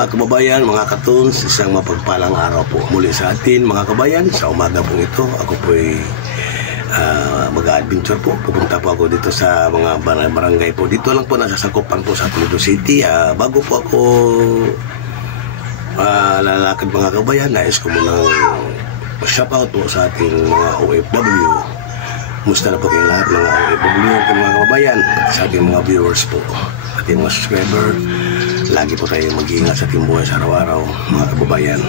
mga kababayan, mga katuns, isang mapagpalang araw po muli sa atin mga kabayan. Sa umaga po ito, ako po ay mag-adventure po. Pupunta po ako dito sa mga barangay po. Dito lang po nasasakupan po sa Toledo City. Bago po ako lalakad mga kabayan, nais ko munang shout out po sa ating mga OFW. Musta na po kayong lahat mga OFW, mga kababayan, at sa ating mga viewers po, ating mga subscriber. Lagi po tayo mag-iingat sa ating buhay sa araw-araw mga kababayan.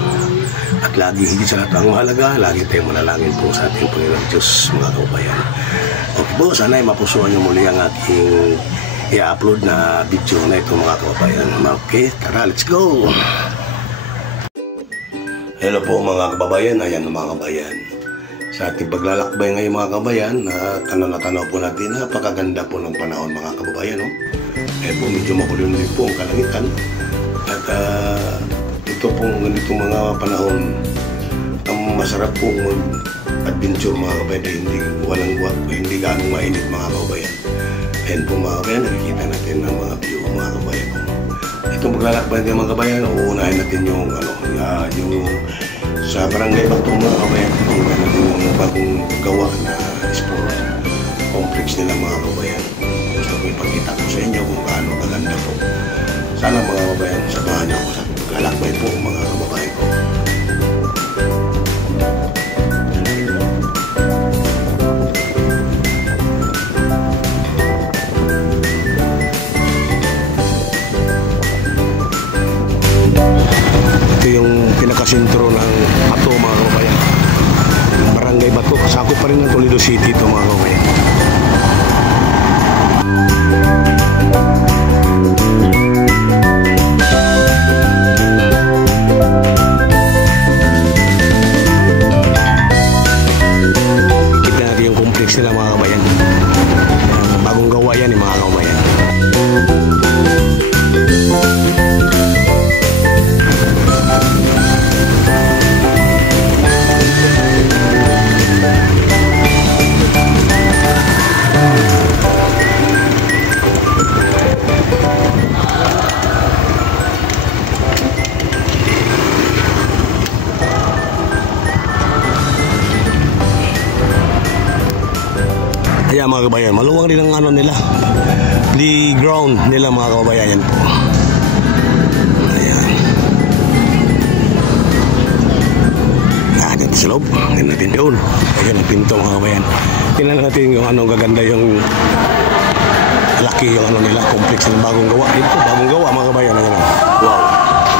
At lagi higit sa lahat ang mahalaga, lagi tayong manalangin po sa ating Panginoon Diyos mga kababayan. Okay po, sana ay mapusuan nyo muli ang aking i-upload na video na ito mga kababayan. Okay, tara, let's go! Hello po mga kababayan, ayan mga kababayan. Sa ating paglalakbay ngayon mga kababayan, tanaw po natin, napakaganda po ng panahon mga kababayan. Po, medyo makulim din po ang kalangitan. At ito pong ganitong mga panahon, ang masarap pong mag-adventure mga kababayan, hindi ganong mainit mga kababayan. Ayan po mga kababayan, nakikita natin ang mga view mga kababayan. Itong paglalakbay natin mga kababayan, uunahin natin yung yung sa barangay Bato mga kababayan, nakikita natin yung bagong gawa na sport complex nila mga kababayan. Gusto ko ipakita ko sa inyo kung gaano kaganda po. Sana mga kababayan, samahan niyo ako sa paglalakbay po mga kababayan ko. Ito yung pinakasintro ng Bato mga kababayan. Barangay Bato, sakop pa rin ng Toledo City ito mga kababayan. Kita natin yung complex nila mga kababayan. Bagong gawa yan mga kababayan. Ayan mga kababayan, maluwang rin ang ano nila, the ground nila mga kababayan. Yan po. Ayan. Dito sa loob, tingnan natin doon. Ayan ang pinto mga kababayan. Tingnan natin yung anong gaganda yung laki yung ano nila, complex ng bagong gawa. Ito, bagong gawa mga kababayan. Ayan. Wow,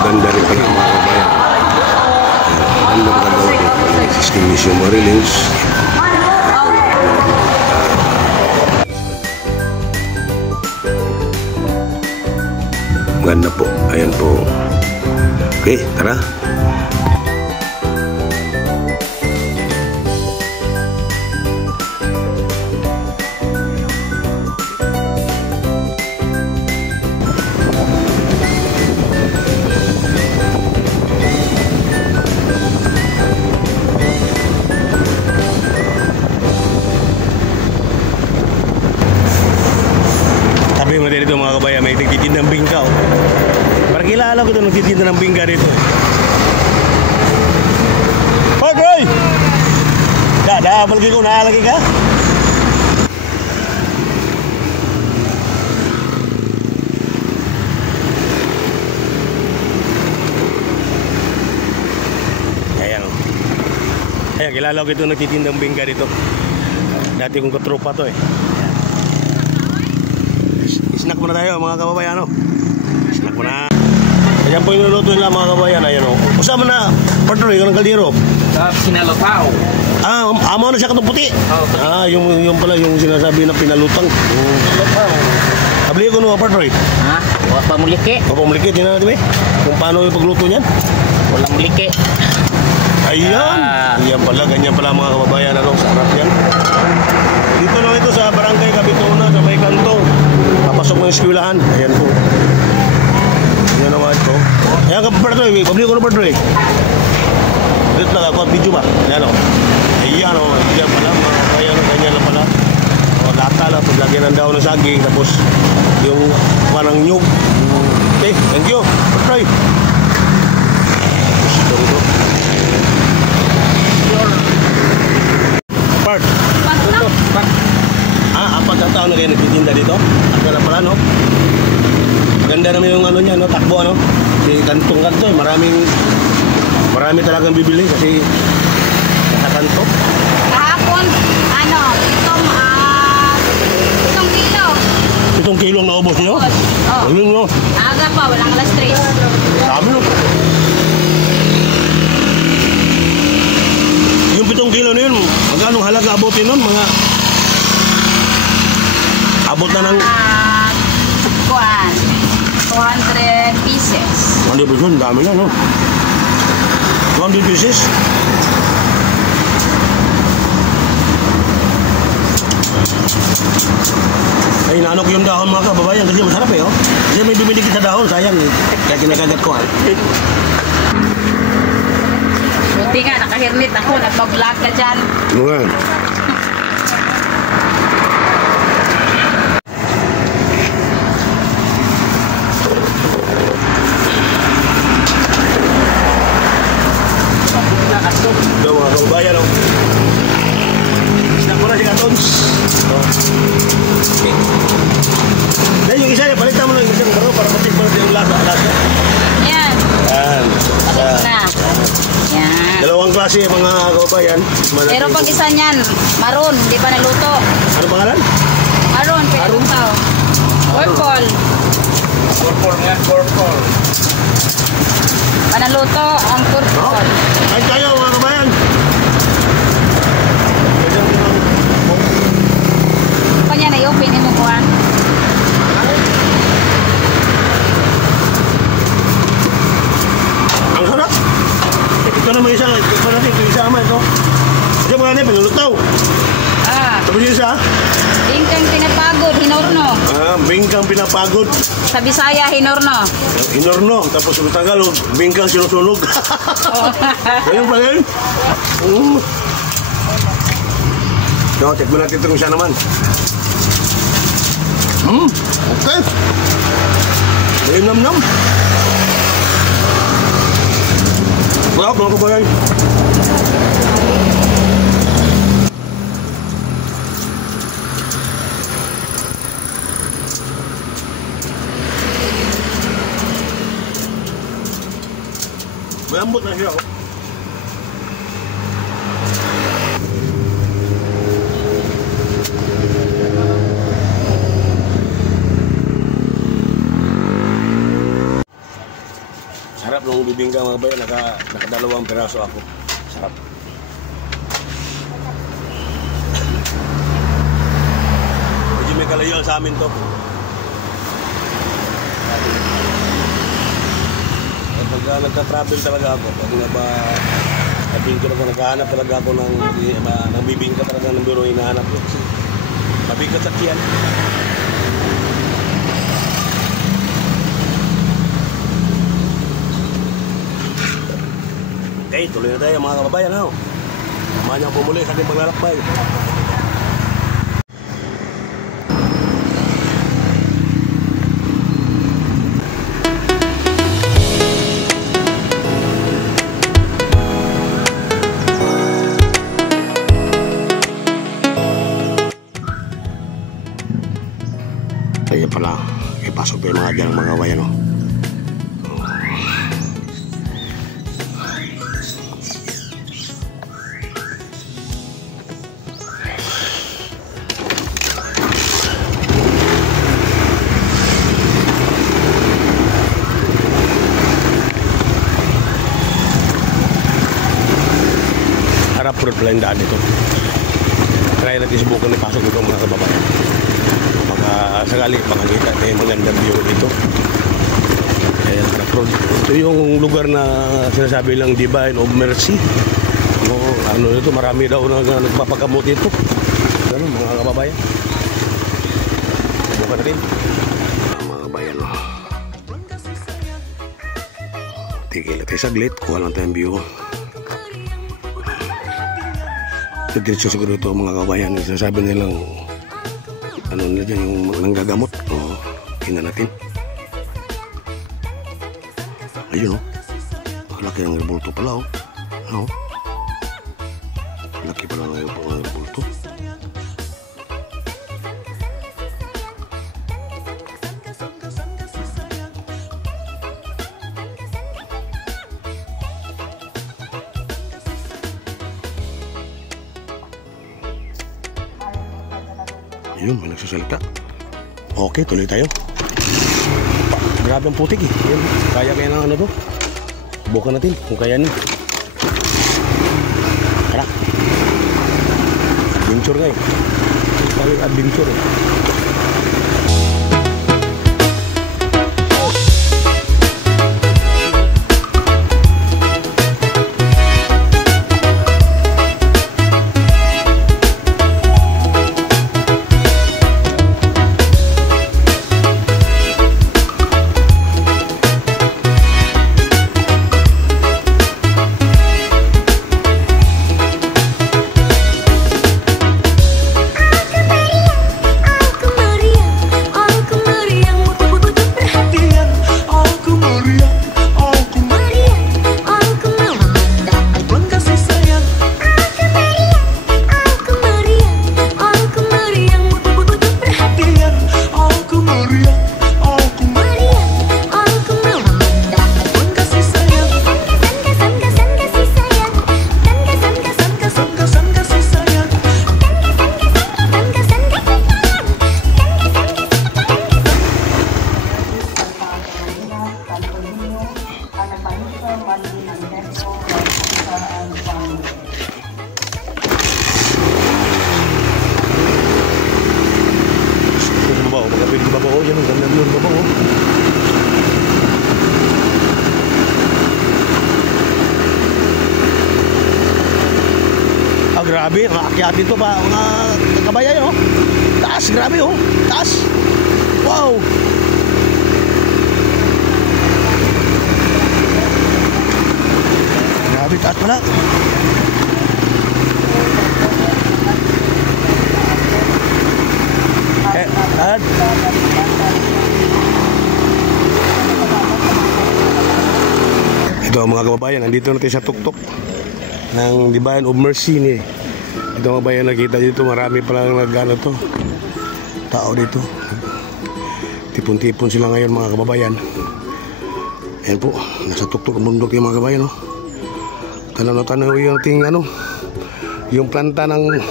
ganda rin pala mga kababayan. Ganda rin ang gawa dito. Existing Mission Marilins. Ganda po, ayan po. Okay, tara. Sabi mo dito mga kabayan, may nagtitinda ng bingka. Parang kilala ko ito nagtitinda ng bingka dito. Hoy, Troy! Malagi ko, naalagi ka? Ayan o. Ayan, kilala ko ito nagtitinda ng bingka dito. Dati kong katropa to eh. Snack muna tayo mga kababayan. Snack muna. Ayan po yung niluluto nila mga kababayan. Ayan o. Usama na partner yung kaldero. Pinalutaw. Amo na siya katong puti. Yung pala yung sinasabi na pinalutang. Pinalutaw. Abli ko nung partner. Ha? Wala pa mulike. Wala pa mulike. Tingnan natin kung paano yung pagluto niyan. Wala mulike. Ayan. Ayan pala. Ganyan pala mga kababayan. Sarap yan. Dito lang ito sa barangay Kabituna sa may kantong. Papasok mo yung eskwelahan. Ayan po. Ayan naman ito. Ayan ka partner. Pabli ko na partner. Dito lang ako. Video ba? Ayan o. Ayan o. Ayan pala. Mga kababayan. Ganyan lang pala. Lata lang. Paglagyan ng daon ng saging. Tapos yung parang nyug. Okay. Thank you. Partner. dito rito. Part. Apat na taon na kayo nagtitinda dito. At na pala, no? Maganda naman yung ano niya, no? Takbo, no? Kasi kantong-kanto, marami talagang bibili kasi sa kanto. Kahapon, itong kilo. 7 kilong naubos niyo? Oh. Ayun, no? Aga pa, walang alas 3. Sabi, no? Yung 7 kilo na yun, magkano halaga abutin nun? Abot na ng... 200 pieces. 100 pesos, dami na, no? 200 pieces? Ay, naanok yung dahon mga kababayan kasi masarap eh, oh. Kasi may dumidikit sa dahon, sayang eh. Kaya kinakagat ko, ha. Buti nga, nakahirnit ako, nagpa-vlog ka dyan. Ano nga? Ito mga kababayan, oh. Isda ko na si Katons. Okay. Then yung isa, palitan mo lang yung isang baro para patik mo yung lasa. Yan. Yan. Palit na. Yan. Dalawang klase mga kababayan. Pero pag isa niyan, maroon, hindi pa naluto. Ano pangalan? Maroon, pero ito. Purple. Purple nga, purple. Panaluto ang purple. Kain tayo mga kababayan. Kanya na i-open mo ko ah. Ang sarap. Ito naman isa. Ito natin. Ito isa naman ito. Ito mga natin. Pinulutaw. Tapos yung isa. Bingkang pinapagod, hinorno. Bingkang pinapagod. Sa Bisaya, hinorno. Hinorno. Tapos sa Tagalog, bingkang sinusunog. Ayun pa rin. So, check mo natin ito kung siya naman. Okay. May nam-nam. Sarap mga kabayan. Malambot na siya. Sarap ng bibingka mga bayan. Nakadalawang piraso ako. Sarap. Medyo may kalayuan sa amin to. Pagka nagka-travel talaga ako, pag nabingka ako, naghahanap talaga ako ng bibingka talaga ng biro, hinahanap ko. Mabigat sa kiyan. Okay, tuloy na tayo mga kababayan. Samahan niyo po muli sa ating paglalakbay. Kaya pala, ipasok pa yung mga dyan mga kabayan. Harap road pala yung daan dito. Try natin subukan ipasok dito mga kababayan. Baka sakali makakita tayo magandang view dito. Ayan, harap road. Ito yung lugar na sinasabi lang Divine of Mercy. Ano ito, marami daw na nagpapagamot dito. Ano mga kababayan? Subukan natin. Mga kababayan. Tigil natin saglit. Kuha lang tayong view. Diretso siguro ito mga kabayan. Sinasabi nilang ano nila dyan, yung nanggagamot. Tingnan natin. Ayun Laki ng rebulto pala, oh. Ano? Laki pala ng rebulto. Yun, may nagsasalita. Okay, tuloy tayo. Grabe ang putik eh. Yun, kaya ng ano to. Bukan natin kung kaya nyo. Tara. Adventure nga eh. Tayo adventure eh. Grabe, nakakyatin to pa mga kabayan, oh. Taas, grabe, oh. Taas. Wow. Grabe, taas pala. Ad. Ito mga kababayan, nandito natin sa tuktok ng Divine of Mercy ni. Ito mga bayan, nakita dito marami palang nagano to tao dito, tipon-tipon sila ngayon mga kababayan. Ayan po, nasa tuktok ng bundok yung mga kababayan, oh. Tanaw yung ting ano, yung planta ng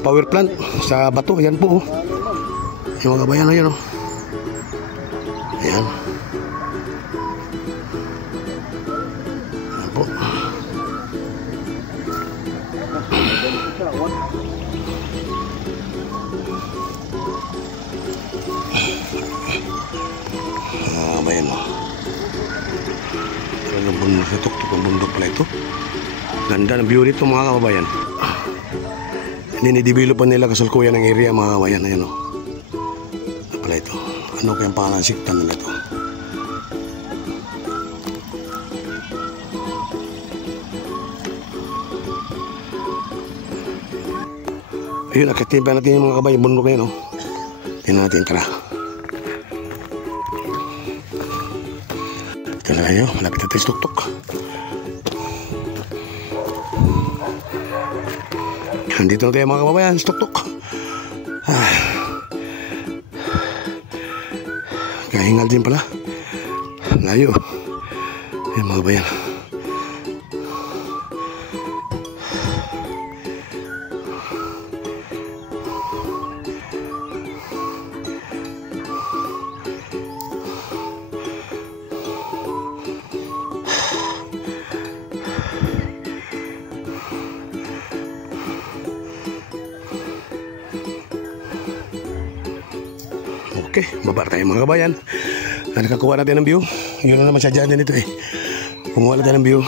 power plant sa bato. Ayan po, oh. Yung mga kababayan, ayan, oh. Ayan. Ayan po. Bayan mo. Ang bundok na tuktok, ang bundok pala ito. Ganda ng view nito mga kababayan. Ninidevelop pa nila kasalukuyan ng area mga kababayan. Ayan o. Ano pala ito? Ano kayang pangalan siktan nila ito? Ayun, akitin pa natin yung mga kababayan. Bundok na yun o. Tingnan natin, tara. Ito na kayo, malapit natin sa tuktok. Nandito na tayo mga kababayan sa tuktok. Kahingal din pala. Layo. Ayan mga kababayan. Okay, baba tayo mga kabayan. Nakakuha natin ng view. Yun na naman siya dyan din ito eh. Kumuha natin ng view.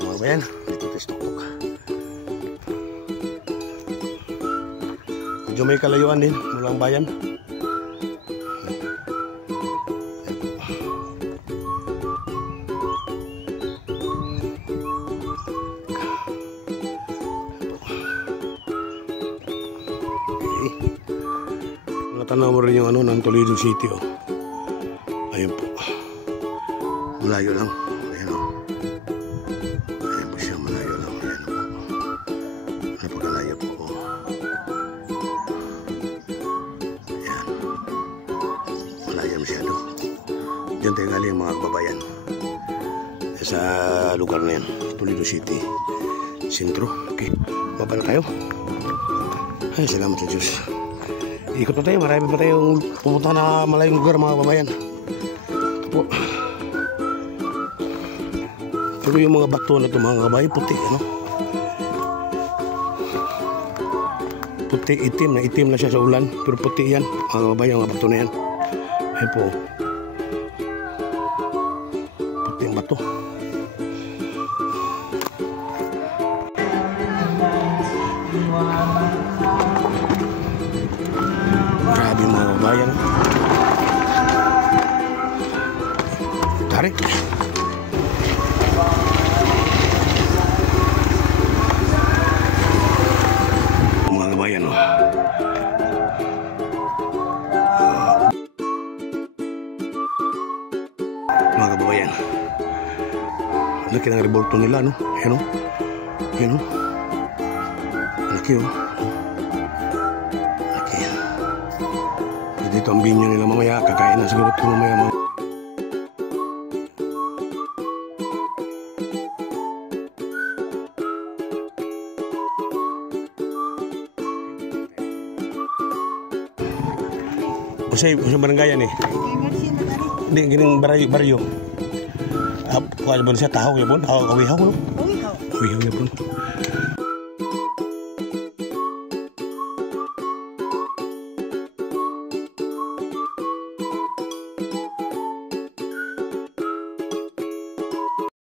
Mga kabayan, ito ito tuktok. Medyo may kalayuan din mula ang bayan. Matanaw mo rin yung ano ng Toledo City, oh. Ayun po. Malayo lang. Ayan, oh. Ayan po siya, malayo lang. Ayan po. Napakalayo po, oh. Ayan. Malayo masyado. Diyan tayo galing mga kababayan. Sa lugar na yan, Toledo City. Sentro. Okay. Baba na tayo. Ay, salamat sa Diyos. Ikot na tayo. Marami pa tayong pumunta na malayong lugar, mga kababayan. Ito po. Pero yung mga bato na ito, mga kababayan, puti, ano? Puti, itim na siya sa ulan. Pero puti yan, mga kababayan, mga bato na yan. Ayan po. Puti ang bato. Grabe mga kababayan. Tarik. Mga kababayan, oh. Mga kababayan. Laki ng revolto nila, no? Ayan, oh. Ayan, oh. Laki, oh. Dito ang binyo nila mamaya, kakain na siguro ito mamaya mga. Usay barangay eh. Hindi, gining baryo. Kuha ba siya tahaw ya pun? Awihaw no? Awihaw ya pun.